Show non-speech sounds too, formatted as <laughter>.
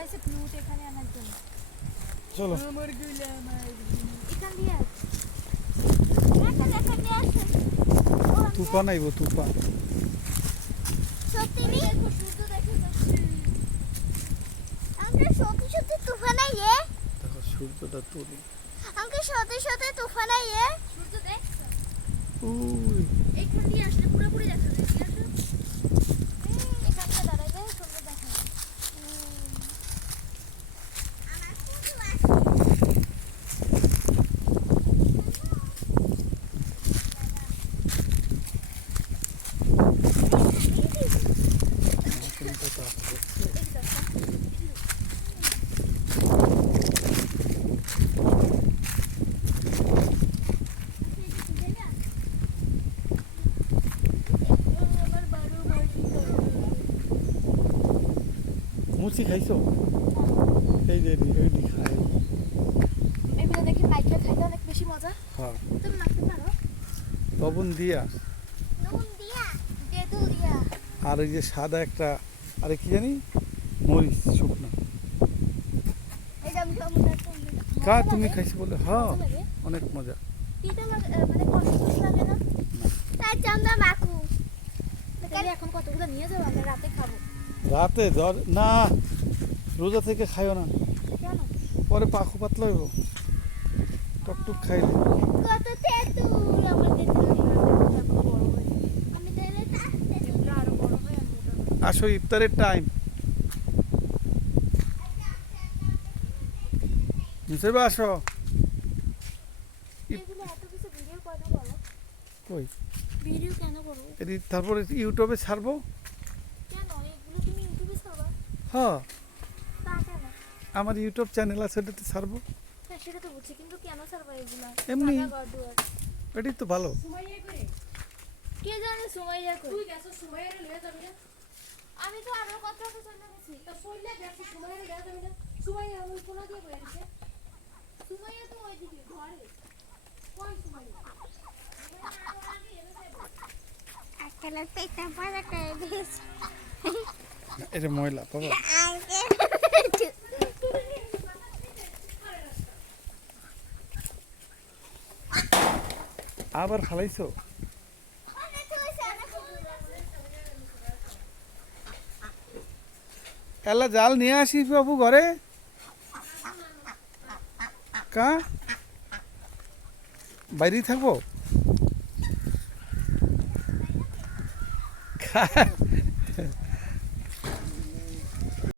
এখানে আনার জন্য। চলো। আমারগুলা আমার এখান দিয়ে দেখা দেখা দিয়ে আসো। তুফান আইব তুফান। সত্যি? দেখো সূর্য দেখা যাচ্ছে আমাকে সত্যি সত্যি তুফান আইয়ে দেখো সূর্যটা তুলি। আমাকে সত্যি সত্যি তুফান আইয়ে সূর্য এখান দিয়ে আসলে পুরোপুরি দেখা যায় কি আসো এখানটা দাঁড়াবে সুন্দর দেখা যায় আমার শুধু কোনো কথা আছে। আমার বারো মাসি মুচি খাইছো? এই যে রেডি খাই। এগুলো দেখি মাইকে খাইতে অনেক বেশি মজা। হ্যাঁ। তুমি মাখতে পারো? লবণ দিয়া। নুন দিয়া তেঁতুল দিয়া। আর এই যে সাদা একটা আরে কি জানি? মরিচ, শুকনো। কা তুমি খাইছো বলে। হ্যাঁ অনেক মজা। রাতে জ্বর? না, রোজা থেকে খাইও না। পরে পাখু পাতলা হইব। টকটুক খাইলে। কত তেঁতুল আমার তেঁতুল আমি তাহলে তেঁতুল আরও বড় হয় আর মোটা হয়। আসো ইফতারের টাইম আসো। এগুলো এত কিছু ভিডিও কেন বলো কই? ভিডিও কেন করব এটি তারপরে ইউটিউবে ছাড়বো? কেন? এগুলো তুমি ইউটিউবে ছাড়বা? হ্যাঁ। আমার ইউটিউব চ্যানেল আছে এটাতে ছাড়বো। হ্যাঁ সেটা তো বুঝছি কিন্তু কেন ছাড়বা এগুলো? এমনি। এটাই তো ভালো। কে জানে সুমাইয়া কই? তুই গেছো সুমাইয়ারে লয়ে যাবি না? আমি তো আরও কত কথা চলে গেছি তা সইলে গেছো সুমাইয়ারে লয়ে যাবি না সুমাইয়া ওই কোনা দিয়ে বয়ে দিছে সুমাইয়া তো ওইদিকে ঘরে। কই সুমাইয়া? আজকাল পেটটা পাড়া করে দিয়েছে। এটা ময়লা বাবা। আবার ফালাইছো এলা জাল নিয়ে আসি বাবু ঘরে। কা? বাইরে থাকব? <laughs>